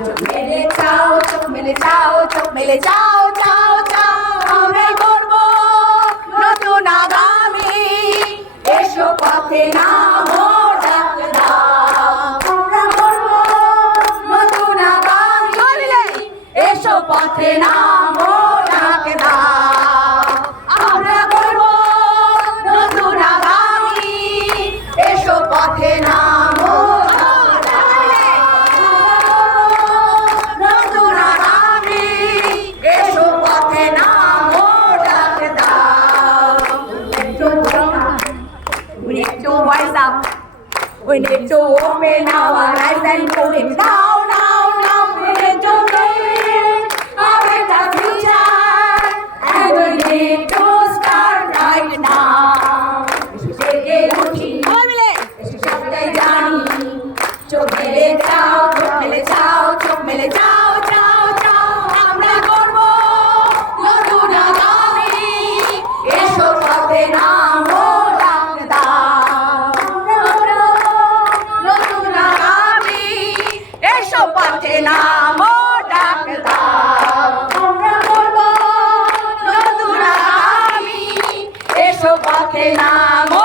চোখ মেলে চাও, চোখ মেলে চাও, চোখ মেলে চাও চাও চাও, আমরা করব নতুন আগামী। এসো পথে এসো পথে নামো to wise up. We need to open our eyes and going now, đau. নামো ডাক আগামী এসো পথে নামো।